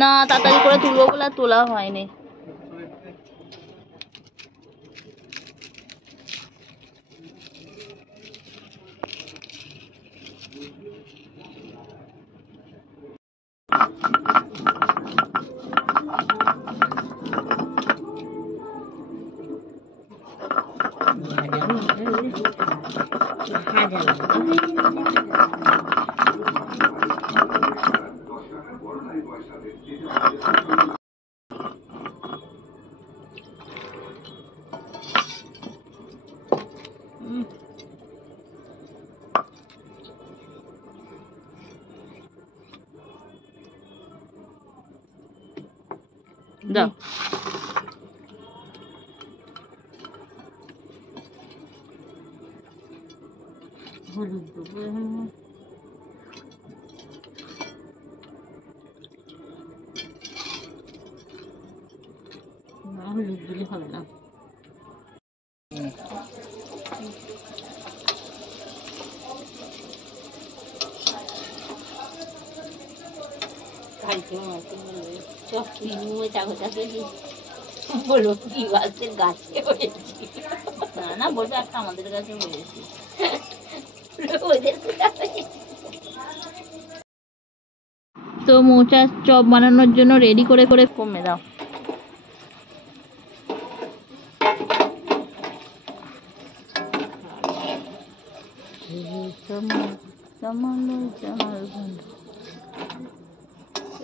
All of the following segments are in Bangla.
না তাড়াতাড়ি করে তুলবো বলে তোলা হয়নি। দাও হলুদ দেবো, হলুদ দিলে হবে না। বলো কি গাছের গাছে হয়েছি, না বলবো একটা আমাদের কাছে হয়েছি। তো মোচার চপ বানানোর জন্য রেডি করে করে কমে দাও।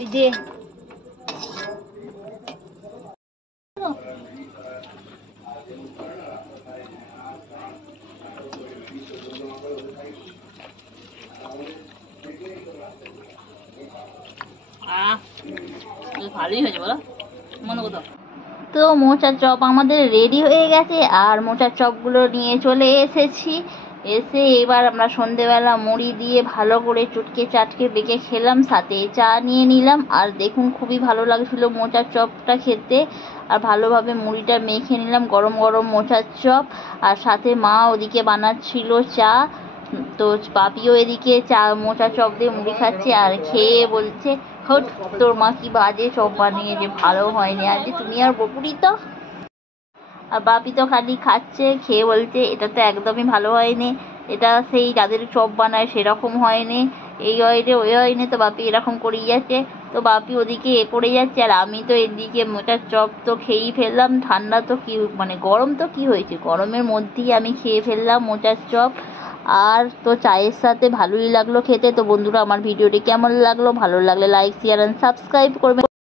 এই যে ভালোই হয়েছে বলো মনে কোথাও। তো মোচার চপ আমাদের রেডি হয়ে গেছে, আর মোচার চপগুলো নিয়ে চলে এসেছি। এসে এবার আমরা সন্ধেবেলা মুড়ি দিয়ে ভালো করে চটকে চাটকে বেঁকে খেলাম, সাথে চা নিয়ে নিলাম। আর দেখুন খুবই ভালো লাগছিল মোচার চপটা খেতে। আর ভালোভাবে মুড়িটা মেখে নিলাম, গরম গরম মোচার চপ। আর সাথে মা ওদিকে বানাচ্ছিল চা। তো বাপিও এদিকে চা মোচার চপ দিয়ে মুড়ি খাচ্ছে আর খেয়ে বলছে, হট তোর মা কি বাজে চপ বানিয়েছে, ভালো হয়নি আজকে, তুমি আর বকুড়ি তো। আর বাপি তো খালি খাচ্ছে, খেয়ে বলছে এটা তো একদমই ভালো হয়নি, এটা সেই যাদের চপ বানায় সেরকম হয়নি, এই হয়নি ওই হয়নি। তো বাপি এরকম করেই যাচ্ছে। তো বাপি ওদিকে এ করে যাচ্ছে, আর আমি তো এদিকে মোটার চপ তো খেয়েই ফেললাম। ঠান্ডা তো কি মানে গরম তো কি হয়েছে, গরমের মধ্যেই আমি খেয়ে ফেললাম মোচার চপ। আর তো চায়ের সাথে ভালোই লাগলো খেতে। তো বন্ধুরা আমার ভিডিওটি কেমন লাগলো, ভালো লাগলে লাইক শেয়ার অ্যান্ড সাবস্ক্রাইব করবেন।